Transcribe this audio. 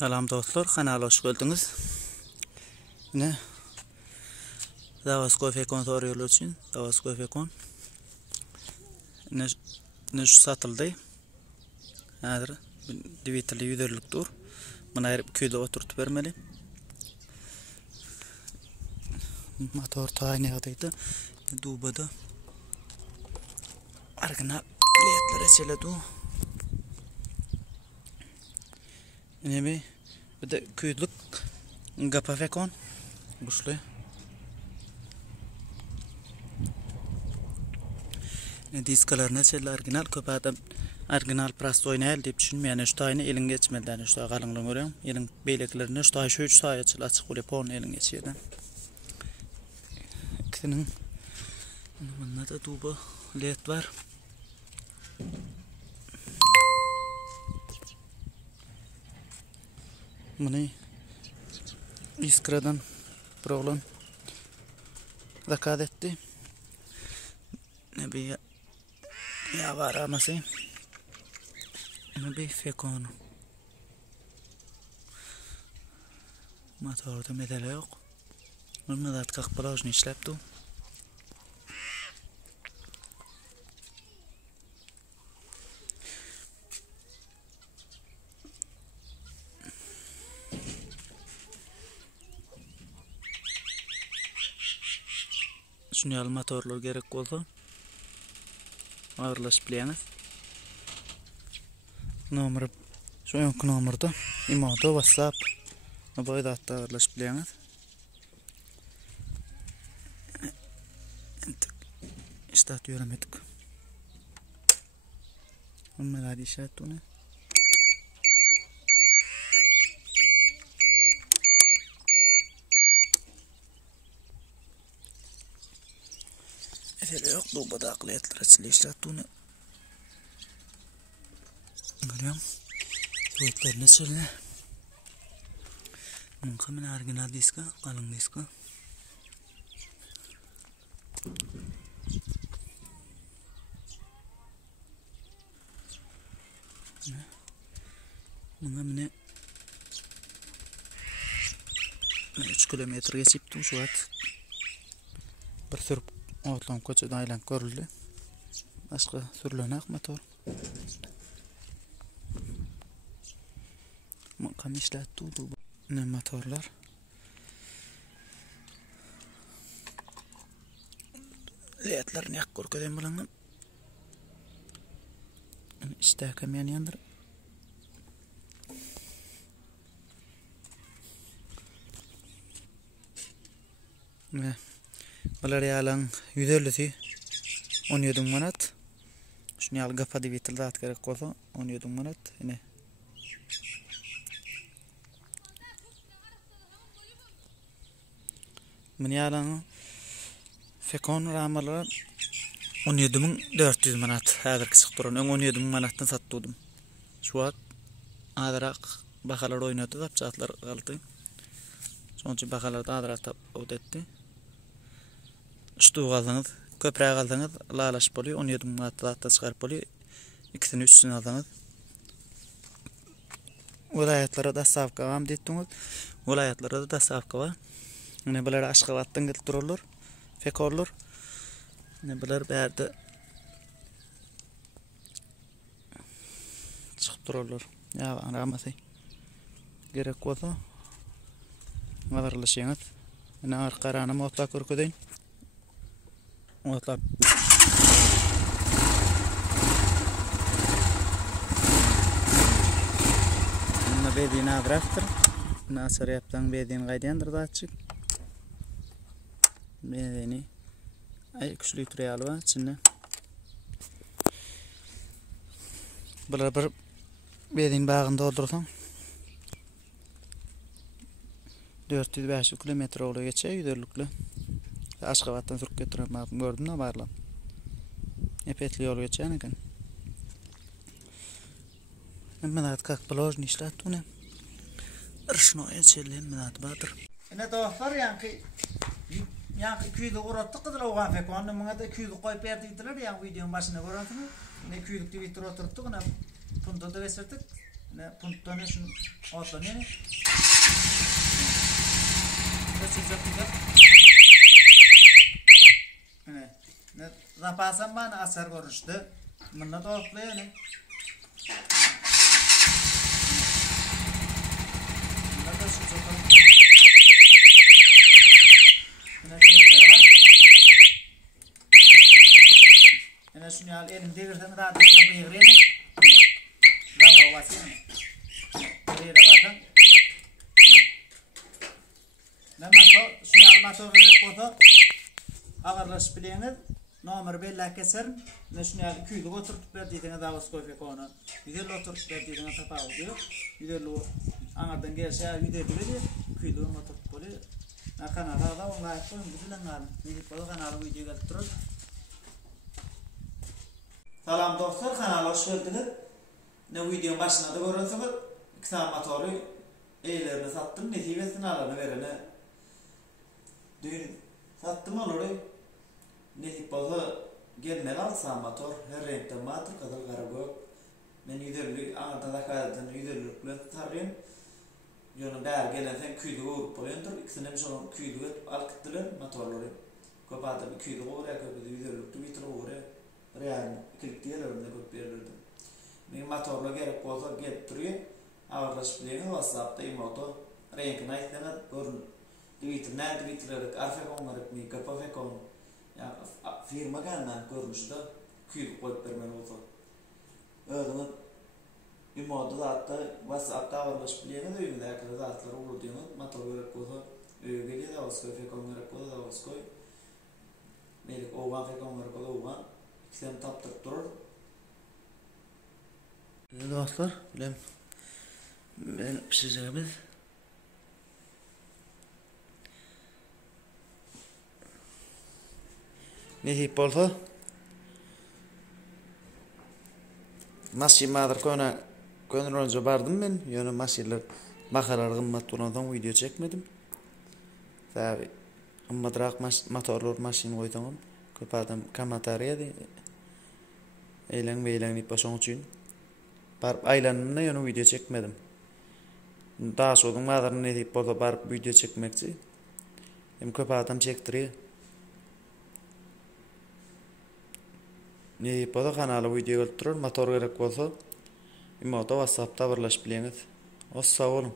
Salam dostlar, kanala hoş geldiniz. Ne? Davasko Fekon soruyorlar için. Davasko Fekon. Ne şu satıldı. Hadir. Divitli yüzerlik dur. Buna ayırıp köyde oturtup vermeli. Motor tane adaydı. Dubada. Arkana biletler açıldı. Ne bir de köylük gapa Fekon. Buslu. Ne diskalar ne şeyler orijinal köp adam orijinal pras oynayal dep düşünmeyen şu tayını elin geçmeden şu qalınlığın görüyorum. Elin beyleklerine şu tay şu say açık olup on elin geçirden. Kının bunda da duba led var. Bunu iskradan problem zakat etti. Ne bir ya var ama şey ne bir Fekon motorda medal yok. Bunu da tkak balajını işlepti. Şunu motorlar gerek oldu. Ağırlaş bileniz. Numara şu yok numarada. İmoda WhatsApp. Bu da hatta ağırlaş bileniz. İşte göremedik. Onlar da işaret onu. Efendim yok bu badaklı etler işaret onu. Görüyorum. Bu etler ne söyle? Mungkin orijinal diska, kalın diska. Mungkin 3 kilometre geçiptim şu at. Bir sürüp otlan koçadan aylan görüldü. Başka sürülenek motor. Mungkin işletti ne motorlar. Leyatlar ne korkudan bulanım. İşte kamyon yandır. Ne? Balar yalan 150'si 17 manat. Şunu yal gapa divitilde at gerek olsa 17 manat. Ne? Bunu yalan Fekon ramalar 17.400 manat hazır kısık duran 17.000 manattan sattım. Şu an adarak bakalar oynadı da çatlar kaldı. Sonuçta bakalar da adarak ödetti. Şu kaldınız, köprüye kaldınız, lalaş buluyor 17.000 manat da çıkarıp buluyor. İkisini üstüne aldınız. Vilayetlara da savka var dettiniz. Vilayetlara da savka var. Ne bilir Aşgabat'tan gelip dururlar. Fekorlar. Ne bilir berde çıkıp dururlar. Ya rahmetli. Gerek olsa madarlaşıyınız. Ne arkarana mutlak korkudayn. Mutlak. Bununla bedini adraftır. Nasır yaptan bedini gaydiyandır da açık. Bedini ay küçülü turyalı var içinde. Bular bir bedin bağında oldursan 405 kilometre oluyor geçe yüzerlikli. Aşgabat'tan sürüp getirmem gördüm de varla. Epeyli yol geçen ekan. Menat kak balajni işletti ne? Irşnoya çelli menat batır. Ne dostlar yani köyde uğrattık kızlar oğan Fekon. Bana da köyde koyup verdiydiler yani videonun başına görüyorsunuz. Ne köydükte bitir oturttuk ne puntoda veserdik. Ne puntta ne şunu atla ne? Ne zapasan bana asar görüştü. Bununla da otluyor ne? Bununla da şu zaten. Yine şunu al elim devirden rahat etken bıyıgrıyla. Zama ovası yine. Bıyıra bakın. Ne motor? Şunu al motor verip kodu. Ağırlaş bileniz. Nomer belli keserim. Ne şunu al küydük oturtup verdiğine davası koyup onu. Yüderli oturtup verdiğine tapağı oluyor. Yüderli o anardan gelse yüderli veriyor. Küydüğüm oturtup oluyor. Kanala da onunla yapalım. Bilen alın. Neyip o kanalı video gelip durur. Salam dostlar, kanala hoş geldiniz. Ne videonun başına da görüyorsunuz. 2 tane motoru eğlerini sattım. Neticesini alanı verene. Dün sattım olur. Netip bazı gelmeli alsa motor. Her renkten motor kadar karagök. Ben yüderli, anında da kaydeden yüderlikle tarayayım. Yönü değer gelenden küydüğü uğrup oluyordur. İkisinin son küydüğü alkıttılar motorları. Köp adam küydüğü uğraya köpüdü yüderlikli bitir uğraya. Yani ikilik diye önüne köp verilirdi. Benim motorla gerek olsa gelip duruyor. Ağırlaşıp bileni WhatsApp'ta imoto. Renkine ayıklanır. Görün. Twitter ne Twitter'lık arfek onlarık mı? Köp afek on. Yani firma gelmen görmüştü. Küydüğü koyup vermen olsa. Öyle imoto da hatta WhatsApp'ta ağırlaşıp bileni de ümide yakada da atları olur diyorlar. Motor gerek olsa geliyor da olsa afek on gerek olsa da olsa koy. Melik oğlan afek on gerek olsa oğlan. İkisini taptırıp durur. Evet dostlar, ben pişireceğimiz ne hip olsa masin madır koyun önce bardım ben. Yani masinler makalar kımmat olandan video çekmedim. Tabi kımmatırak motorlar masin koydum. Köp adam komentarıya da eğlenip başon için. Barıp aylanımda yani video çekmedim. Daha sonra madem ne deyip burada barıp video çekmekçi. Hem köp adam çektiriyor. Ne deyip burada kanalı video götürür. Motor gerek olsa imoto WhatsApp'ta birleşip bileniz. O sağ olun.